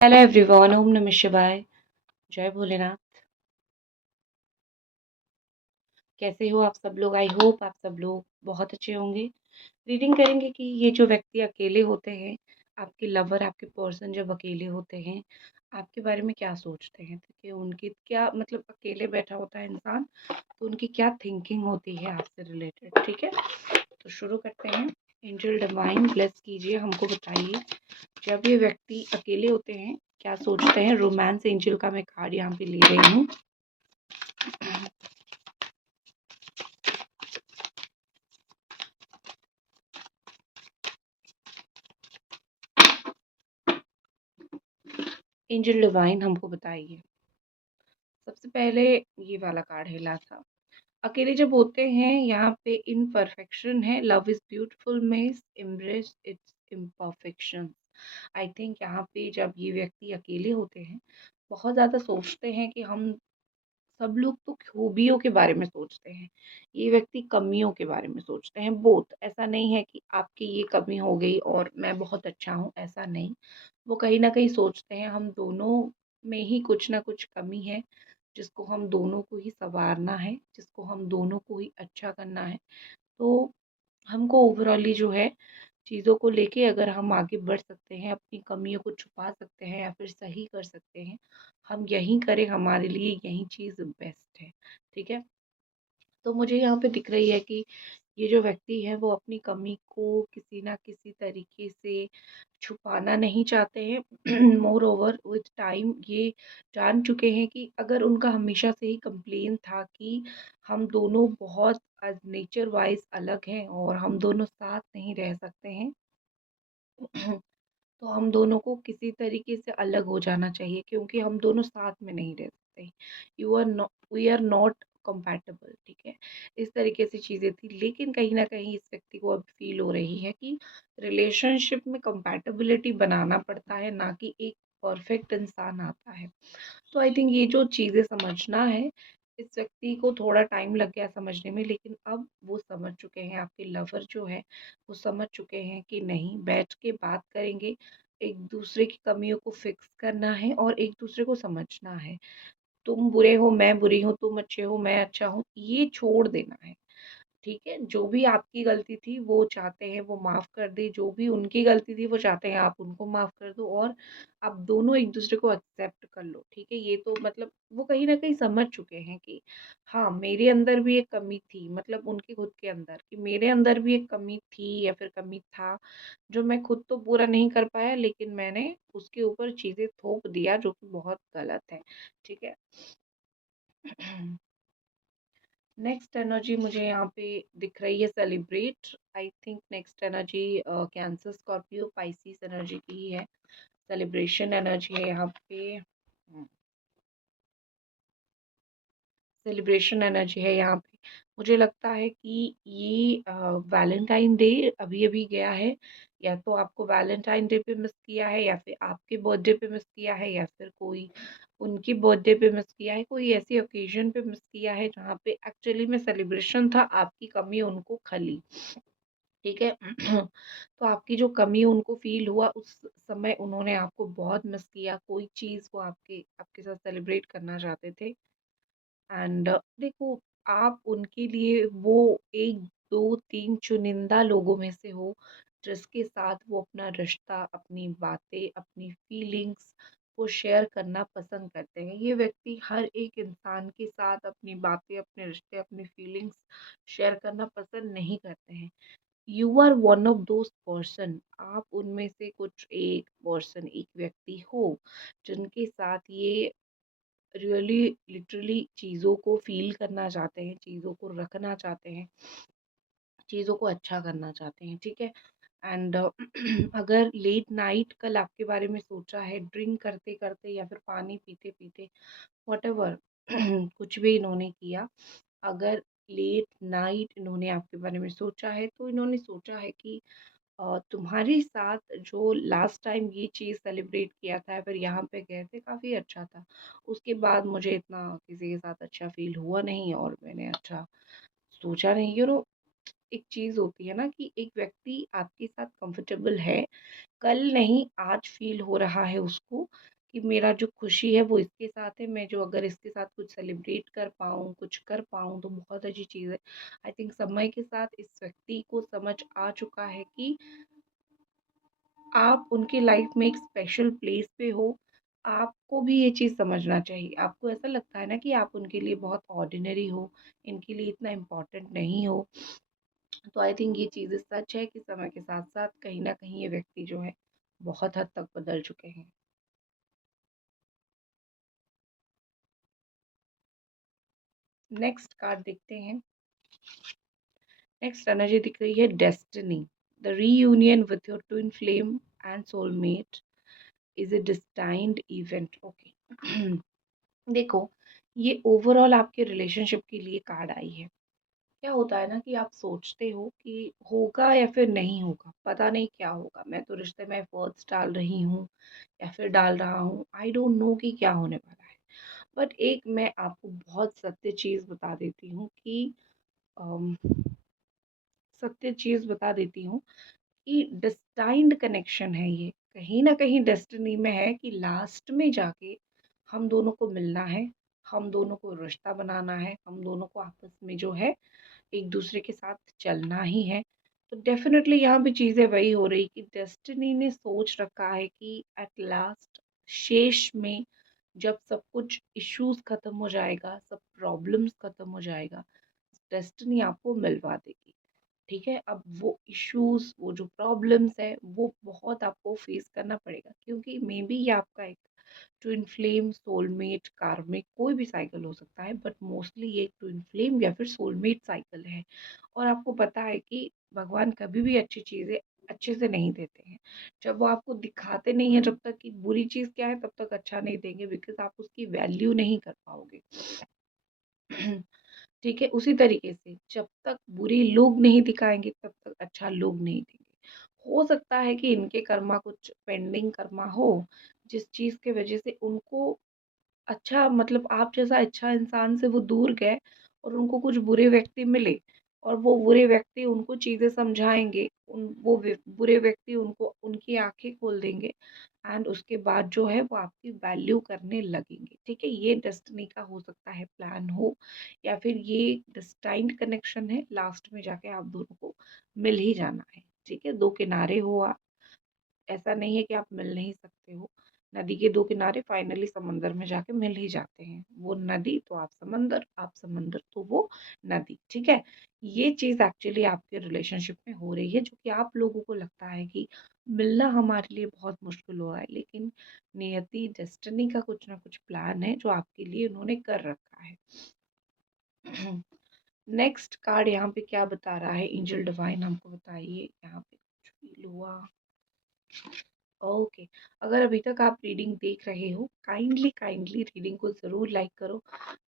Hello everyone, ओम नमः शिवाय। जय भोलेनाथ। कैसे हो आप सब लोग? आई होप आप सब लोग बहुत अच्छे होंगे। रीडिंग करेंगे कि ये जो व्यक्ति अकेले होते हैं, आपके लवर, आपके पर्सन जब अकेले होते हैं, आपके बारे में क्या सोचते हैं? ठीक है, उनकी क्या मतलब अकेले बैठा होता है इंसान, तो उनकी क्या थिंकिंग होती है आपसे रिलेटेड। ठीक है, तो शुरू करते हैं। एंजल डिवाइन ब्लेस कीजिए, हमको बताइए जब ये व्यक्ति अकेले होते हैं क्या सोचते हैं। रोमांस एंजल का मैं कार्ड यहाँ पे ले रही हूँ। एंजल डिवाइन हमको बताइए। सबसे पहले ये वाला कार्ड हिला था। अकेले जब होते हैं यहाँ पे इनपरफेक्शन है। लव इज ब्यूटीफुल में embrace it's imperfection. I think यहाँ पे जब ये व्यक्ति अकेले होते हैं, बहुत ज़्यादा सोचते हैं कि हम सब लोग तो खूबियों के बारे में सोचते हैं, ये व्यक्ति कमियों के बारे में सोचते हैं। बोथ, ऐसा नहीं है कि आपकी ये कमी हो गई और मैं बहुत अच्छा हूँ, ऐसा नहीं। वो कहीं ना कहीं सोचते हैं हम दोनों में ही कुछ ना कुछ कमी है, जिसको हम दोनों को ही संवारना है, जिसको हम दोनों को ही अच्छा करना है। तो हमको ओवरऑली जो है चीज़ों को लेके अगर हम आगे बढ़ सकते हैं, अपनी कमियों को छुपा सकते हैं या फिर सही कर सकते हैं, हम यही करें, हमारे लिए यही चीज़ बेस्ट है। ठीक है, तो मुझे यहाँ पे दिख रही है कि ये जो व्यक्ति है वो अपनी कमी को किसी ना किसी तरीके से छुपाना नहीं चाहते हैं। मोर ओवर विथ टाइम ये जान चुके हैं कि अगर उनका हमेशा से ही कंप्लेन था कि हम दोनों बहुत नेचर वाइज अलग हैं और हम दोनों साथ नहीं रह सकते हैं, तो हम दोनों को किसी तरीके से अलग हो जाना चाहिए क्योंकि हम दोनों साथ में नहीं रह सकते। You are not, we are not compatible. ठीक है, इस तरीके से चीज़ें थी, लेकिन कहीं ना कहीं इस व्यक्ति को अब फील हो रही है कि रिलेशनशिप में कंपैटिबिलिटी बनाना पड़ता है, ना कि एक परफेक्ट इंसान आता है। तो आई थिंक ये जो चीज़ें समझना है, इस व्यक्ति को थोड़ा टाइम लग गया समझने में, लेकिन अब वो समझ चुके हैं। आपके लवर जो है वो समझ चुके हैं कि नहीं, बैठ के बात करेंगे, एक दूसरे की कमियों को फिक्स करना है और एक दूसरे को समझना है। तुम बुरे हो, मैं बुरी हूँ, तुम अच्छे हो, मैं अच्छा हूँ, ये छोड़ देना है। ठीक है, जो भी आपकी गलती थी वो चाहते हैं वो माफ़ कर दे, जो भी उनकी गलती थी वो चाहते हैं आप उनको माफ़ कर दो और आप दोनों एक दूसरे को एक्सेप्ट कर लो। ठीक है, ये तो मतलब वो कहीं ना कहीं समझ चुके हैं कि हाँ, मेरे अंदर भी एक कमी थी, मतलब उनके खुद के अंदर, कि मेरे अंदर भी एक कमी थी या फिर कमी था, जो मैं खुद तो पूरा नहीं कर पाया, लेकिन मैंने उसके ऊपर चीज़ें थोप दिया जो कि बहुत गलत है। ठीक है। नेक्स्ट एनर्जी मुझे यहाँ पे दिख रही है celebrate. I think next energy cancer, Scorpio, Pisces energy की ही है। सेलिब्रेशन एनर्जी है यहाँ पे। सेलिब्रेशन एनर्जी है यहाँ पे। मुझे लगता है कि ये वैलेंटाइन डे अभी अभी गया है, या तो आपको वैलेंटाइन डे पे मिस किया है, या फिर आपके बर्थडे पे मिस किया है, या फिर कोई उनकी बर्थडे पे मिस किया है, कोई ऐसी ओकेजन पे मिस किया है जहाँ पे एक्चुअली में सेलिब्रेशन था, आपकी कमी उनको खली। ठीक है। तो आपकी जो कमी उनको फ़ील हुआ उस समय, उन्होंने आपको बहुत मिस किया, कोई चीज़ वो आपके आपके साथ सेलिब्रेट करना चाहते थे। एंड देखो, आप उनके लिए वो 1, 2, 3 चुनिंदा लोगों में से हो जिसके साथ वो अपना रिश्ता, अपनी बातें, अपनी फीलिंग्स वो शेयर करना पसंद करते हैं। ये व्यक्ति हर एक इंसान के साथ अपनी बातें, अपने रिश्ते, अपनी फीलिंग्स शेयर करना पसंद नहीं करते हैं। You are one of those person, आप उनमें से कुछ एक पर्सन, एक व्यक्ति हो जिनके साथ ये रियली लिटरली चीज़ों को फ़ील करना चाहते हैं, चीज़ों को रखना चाहते हैं, चीज़ों को अच्छा करना चाहते हैं। ठीक है। एंड अगर लेट नाइट कल आपके बारे में सोचा है, ड्रिंक करते करते या फिर पानी पीते पीते, व्हाटएवर, कुछ भी इन्होंने किया, अगर लेट नाइट इन्होंने आपके बारे में सोचा है, तो इन्होंने सोचा है कि तुम्हारे साथ जो लास्ट टाइम ये चीज़ सेलिब्रेट किया था, फिर यहाँ पे गए थे, काफ़ी अच्छा था। उसके बाद मुझे इतना किसी के साथ अच्छा फ़ील हुआ नहीं और मैंने अच्छा सोचा नहीं, एक चीज़ होती है ना कि एक व्यक्ति आपके साथ कंफर्टेबल है, कल नहीं आज फ़ील हो रहा है उसको कि मेरा जो खुशी है वो इसके साथ है, मैं जो अगर इसके साथ कुछ सेलिब्रेट कर पाऊँ, कुछ कर पाऊँ तो बहुत अच्छी चीज़ है। आई थिंक समय के साथ इस व्यक्ति को समझ आ चुका है कि आप उनकी लाइफ में एक स्पेशल प्लेस पे हो। आपको भी ये चीज़ समझना चाहिए। आपको ऐसा लगता है ना कि आप उनके लिए बहुत ऑर्डिनरी हो, इनके लिए इतना इम्पोर्टेंट नहीं हो। तो आई थिंक ये चीज़ें सच है कि समय के साथ-साथ कहीं न कहीं ये व्यक्ति जो है बहुत हद तक बदल चुके हैं। नेक्स्ट कार्ड देखते हैं। नेक्स्ट एनर्जी दिख रही है destiny. The reunion with your twin flame and soulmate is a destined event. Okay. देखो, ये ओवरऑल आपके रिलेशनशिप के लिए कार्ड आई है। क्या होता है ना कि आप सोचते हो कि होगा या फिर नहीं होगा, पता नहीं क्या होगा। मैं तो रिश्ते में एफर्ट्स डाल रही हूँ या फिर डाल रहा हूँ, आई डोंट नो कि क्या होने वाला है। बट एक मैं आपको बहुत सत्य चीज़ बता देती हूँ कि अम, सत्य चीज़ बता देती हूँ कि डेस्टाइन्ड कनेक्शन है ये। कहीं न कहीं डेस्टिनी में है कि लास्ट में जाके हम दोनों को मिलना है, हम दोनों को रिश्ता बनाना है, हम दोनों को आपस में जो है एक दूसरे के साथ चलना ही है। तो डेफ़िनेटली यहाँ पे चीज़ें वही हो रही कि डेस्टिनी ने सोच रखा है कि एट लास्ट शेष में जब सब कुछ इश्यूज़ ख़त्म हो जाएगा, सब प्रॉब्लम्स ख़त्म हो जाएगा, डेस्टिनी आपको मिलवा देगी। ठीक है? अब वो इश्यूज़, वो जो प्रॉब्लम्स हैं, वो बहुत आपको फेस करना पड़ेगा क्योंकि मे बी ये आपका एक ट्विन फ्लेम, सोलमेट, कार्मिक कोई भी साइकिल हो सकता है बट मोस्टली ये एक ट्विन फ्लेम या फिर सोलमेट साइकिल है। और आपको पता है कि भगवान कभी भी अच्छी चीज़ें अच्छे से नहीं देते हैं। जब वो आपको दिखाते नहीं हैं जब तक कि बुरी चीज़ क्या है तब तक अच्छा नहीं देंगे बिकॉज़ आप उसकी वैल्यू नहीं कर पाओगे। ठीक है? उसी तरीके से जब तक बुरे लोग नहीं दिखाएँगे तब तक अच्छा लोग नहीं देंगे। हो सकता है कि इनके कर्मा कुछ पेंडिंग कर्मा हो, जिस चीज़ की वज़ह से उनको अच्छा मतलब आप जैसा अच्छा इंसान से वो दूर गए और उनको कुछ बुरे व्यक्ति मिले और वो बुरे व्यक्ति उनको चीज़ें समझाएँगे। वो बुरे व्यक्ति उनको उनकी आँखें खोल देंगे एंड उसके बाद जो है वो आपकी वैल्यू करने लगेंगे। ठीक है? ये डेस्टिनी का हो सकता है प्लान हो या फिर ये डेस्टाइन्ड कनेक्शन है, लास्ट में जाके आप दोनों को मिल ही जाना है। ठीक है? 2 किनारे हो आप, ऐसा नहीं है कि आप मिल नहीं सकते हो। नदी के 2 किनारे फाइनली समंदर में जाके मिल ही जाते हैं। वो नदी तो आप समंदर तो वो नदी, ठीक है? ये चीज़ एक्चुअली आपके रिलेशनशिप में हो रही है जो कि आप लोगों को लगता है कि मिलना हमारे लिए बहुत मुश्किल हो रहा है, लेकिन नियति डेस्टिनी का कुछ ना कुछ प्लान है जो आपके लिए उन्होंने कर रखा है। नेक्स्ट कार्ड यहाँ पे क्या बता रहा है एंजल डिवाइन हमको बताइए यहाँ पे कुछ फील हुआ। ओके। अगर अभी तक आप रीडिंग देख रहे हो काइंडली काइंडली रीडिंग को ज़रूर लाइक करो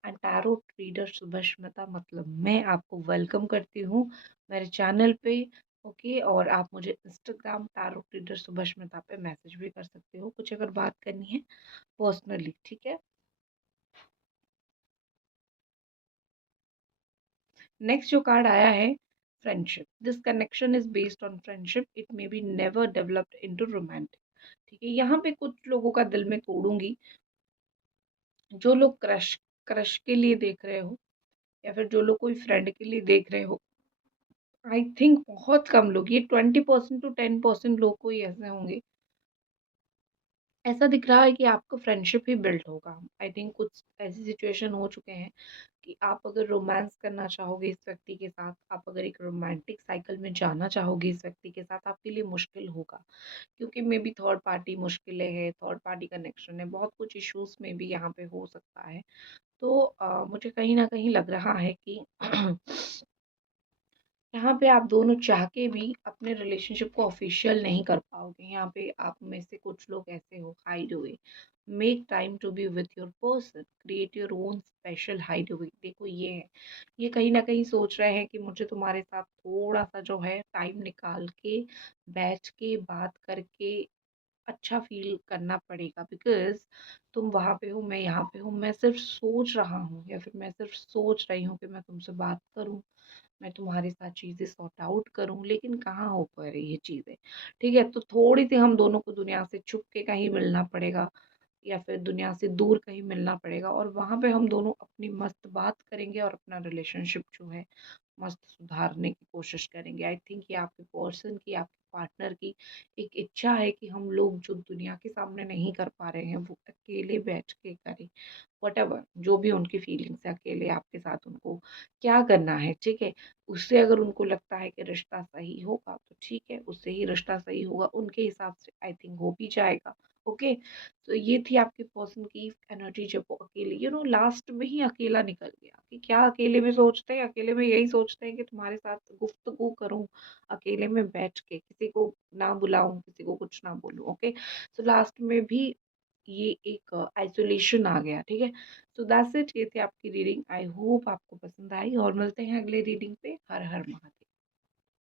एंड टैरो रीडर सुभश्मिता मतलब मैं आपको वेलकम करती हूँ मेरे चैनल पे। ओके, और आप मुझे इंस्टाग्राम टैरो रीडर सुभश्मिता पे मैसेज भी कर सकते हो कुछ अगर बात करनी है पर्सनली। ठीक है? नेक्स्ट जो कार्ड आया है friendship. This connection is based on friendship, it may be never developed into romantic. ठीक है? यहाँ पे कुछ लोगों का दिल मैं तोड़ूंगी। जो लोग क्रश क्रश के लिए देख रहे हो या फिर जो लोग कोई फ्रेंड के लिए देख रहे हो, आई थिंक बहुत कम लोग, ये 20% टू 10% लोग कोई ऐसे होंगे। ऐसा दिख रहा है कि आपका फ्रेंडशिप ही बिल्ड होगा। आई थिंक कुछ ऐसी सिचुएशन हो चुके हैं कि आप अगर रोमांस करना चाहोगे इस व्यक्ति के साथ, आप अगर एक रोमांटिक साइकिल में जाना चाहोगे इस व्यक्ति के साथ, आपके लिए मुश्किल होगा क्योंकि मे बी थर्ड पार्टी मुश्किलें हैं, थर्ड पार्टी कनेक्शन है, बहुत कुछ इश्यूज में भी यहाँ पे हो सकता है। तो मुझे कहीं न कहीं लग रहा है कि यहाँ पे आप दोनों चाह के भी अपने रिलेशनशिप को ऑफिशियल नहीं कर पाओगे। यहाँ पे आप में से कुछ लोग ऐसे हो hideaway. Make time to be with your person, create your own special hideaway. देखो ये है, ये कहीं न कहीं सोच रहे हैं कि मुझे तुम्हारे साथ थोड़ा-सा जो है टाइम निकाल के, बैठ के, बात करके अच्छा फ़ील करना पड़ेगा बिकॉज़ तुम वहाँ पे हो, मैं यहाँ पे हूँ। मैं सिर्फ़ सोच रहा हूँ या फिर मैं सिर्फ़ सोच रही हूँ कि मैं तुमसे बात करूँ। मैं तुम्हारे साथ चीज़ें सॉर्ट आउट करूँ, लेकिन कहाँ हो पा रही है चीज़ें, ठीक है? तो थोड़ी-सी हम दोनों को दुनिया से छुप के कहीं मिलना पड़ेगा या फिर दुनिया से दूर कहीं मिलना पड़ेगा और वहाँ पे हम दोनों अपनी मस्त बात करेंगे और अपना रिलेशनशिप जो है मस्त सुधारने की कोशिश करेंगे। आई थिंक ये आपके पर्सन की, आपके पार्टनर की एक इच्छा है कि हम लोग जो दुनिया के सामने नहीं कर पा रहे हैं, वो अकेले बैठ के करें। व्हाटएवर जो भी उनकी फीलिंग्स है, अकेले आपके साथ उनको क्या करना है, ठीक है? उससे अगर उनको लगता है कि रिश्ता सही होगा, तो ठीक है, उससे ही रिश्ता सही होगा। उनके हिसाब से आई थिंक हो भी जाएगा। ओके? तो ये थी आपके पर्सन की एनर्जी जब वो अकेले लास्ट में ही अकेला निकल गया कि क्या अकेले में सोचते हैं, अकेले में यही सोचते हैं कि तुम्हारे साथ गुफ्तगू करूं अकेले में बैठ के, किसी को ना बुलाऊं, किसी को कुछ ना बोलूं। ओके, सो लास्ट में भी ये एक आइसोलेशन आ गया, ठीक है? सो दैट्स इट, ये थी आपकी रीडिंग। आई होप आपको पसंद आई और मिलते हैं अगले रीडिंग पे। हर हर महादेव।